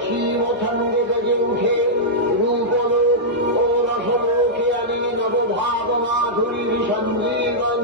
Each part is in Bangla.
অসীম ছন্দে বেজে উঠে রূপলোক ও রসলোকে আনে নবভাব মাধুরীর সঞ্জীবন।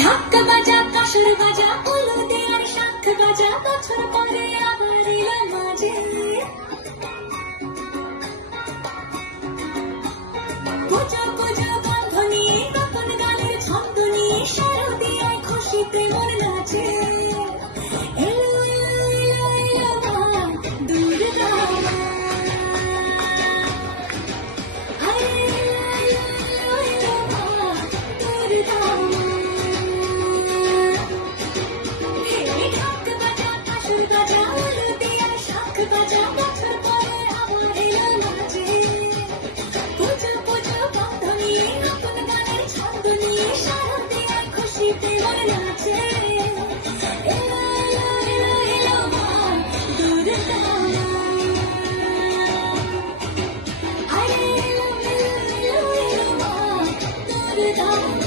ঢাক বাজা কাসর বাজা উলুদে আর শাঁখ বাজা বছর পরে আবার এলো মাঝে পুজো পুজো গন্ধ নিয়ে গোপন গানের ছন্দ নিয়ে শারদীয়ায় খুশিতে মন নাচে এলো এলো এলো এলো মা দুর্গা আরে এলো এলো এলো মা দুর্গা I